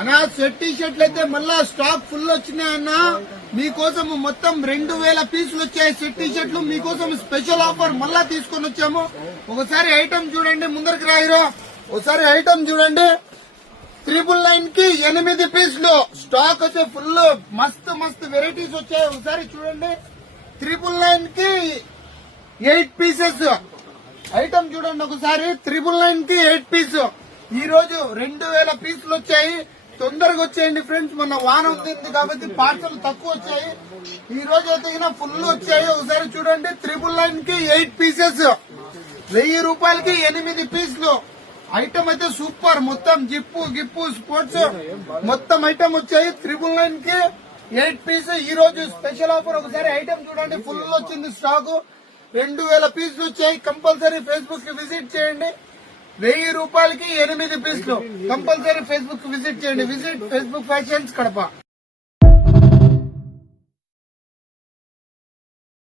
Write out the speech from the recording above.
అన్నా set tea షర్ట్లు అయితే మళ్ళా స్టాక్ ఫుల్ వచ్చినాయన్నా. మీకోసం మొత్తం 2000 పీసులు వచ్చాయి సెట్ టీ షర్ట్లు. మీకోసం స్పెషల్ ఆఫర్ మళ్ళా తీసుకొని వచ్చాము. ఒకసారి ఐటమ్ చూడండి, ముందరికి రాయిరో ఒకసారి ఐటమ్ చూడండి. 999 కి 8 పీసులు స్టాక్ వచ్చే ఫుల్ మస్తు మస్తు వెరైటీస్ వచ్చాయి. ఒకసారి చూడండి. 999 కి 8 పీసెస్ ఐటమ్ చూడండి ఒకసారి. 999 కి 8 పీస్. ఈ రోజు 2000 పీసులు వచ్చాయి. తొందరగా వచ్చేయండి ఫ్రెండ్స్, మొన్న వాన ఉంది కాబట్టి పార్సల్ తక్కువ వచ్చాయి. ఈ రోజు అయితే ఫుల్ వచ్చాయి. ఒకసారి చూడండి. 999 కి 8 పీసెస్, 1000 రూపాయలకి 8 పీసులు. ఐటమ్ అయితే సూపర్. మొత్తం జిప్పు గిప్పు స్పోర్ట్స్ మొత్తం ఐటమ్ వచ్చాయి. 999 కి 8 పీస్. ఈ రోజు స్పెషల్ ఆఫర్. ఒకసారి ఐటమ్ చూడండి, ఫుల్ వచ్చింది స్టాక్. 2000 పీసులు వచ్చాయి. కంపల్సరీ ఫేస్బుక్ కి విజిట్ చేయండి. 1000 రూపాయలకి 8 పీసులు. కంపల్సరీ ఫేస్బుక్ విజిట్ చేయండి. Visit Facebook fashions Kadapa.